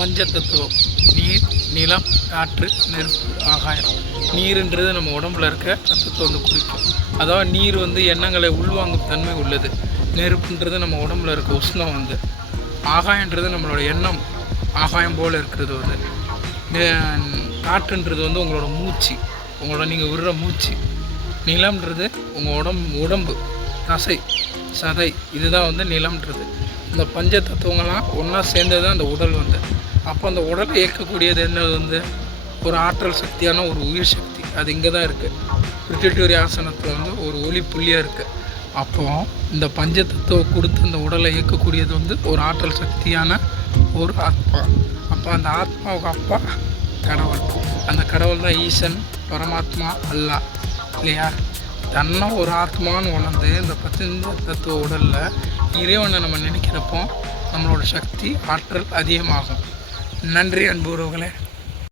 பஞ்சதத்துவம் நீர், நிலம், காற்று, நெருப்பு, ஆகாயம். நீருன்றது நம்ம உடம்புல இருக்க தத்துவத்தை வந்து குறிக்கும். அதாவது நீர் வந்து எண்ணங்களை உள்வாங்கும் தன்மை உள்ளது. நெருப்புன்றது நம்ம உடம்புல இருக்க உஷ்ணம் வந்து. ஆகாயன்றது நம்மளோட எண்ணம் ஆகாயம் போல் இருக்கிறது வந்து. காற்றுன்றது வந்து உங்களோட மூச்சு, உங்களோட நீங்கள் விடுற மூச்சு. நிலம்ன்றது உங்கள் உடம்பு தசை சதை, இதுதான் வந்து நிலம்ன்றது. இந்த பஞ்ச தத்துவங்கள்லாம் ஒன்றா சேர்ந்தது தான் அந்த உடல் வந்து. அப்போ அந்த உடலை இயக்கக்கூடியது என்னது வந்து ஒரு ஆற்றல் சக்தியான ஒரு உயிர் சக்தி. அது இங்கே தான் இருக்குது. பிரிட்டிட்டோரி ஆசனத்தில் வந்து ஒரு ஒளி புள்ளியாக இருக்குது. அப்போது இந்த பஞ்ச தத்துவம் கொடுத்து இந்த உடலை இயக்கக்கூடியது வந்து ஒரு ஆற்றல் சக்தியான ஒரு ஆத்மா. அப்போ அந்த ஆத்மாவுக்கு அப்பா கடவுள். அந்த கடவுள் தான் ஈசன், பரமாத்மா, அல்லாஹ் இல்லையா? தன்னை ஒரு ஆத்மான்னு உணர்ந்து இந்த பஞ்ச தத்துவ உடலில் இறைவனை நம்ம நினைக்கிறப்போ நம்மளோட சக்தி ஆற்றல் அதிகமாகும். நன்றி அன்பு உறவுகளே.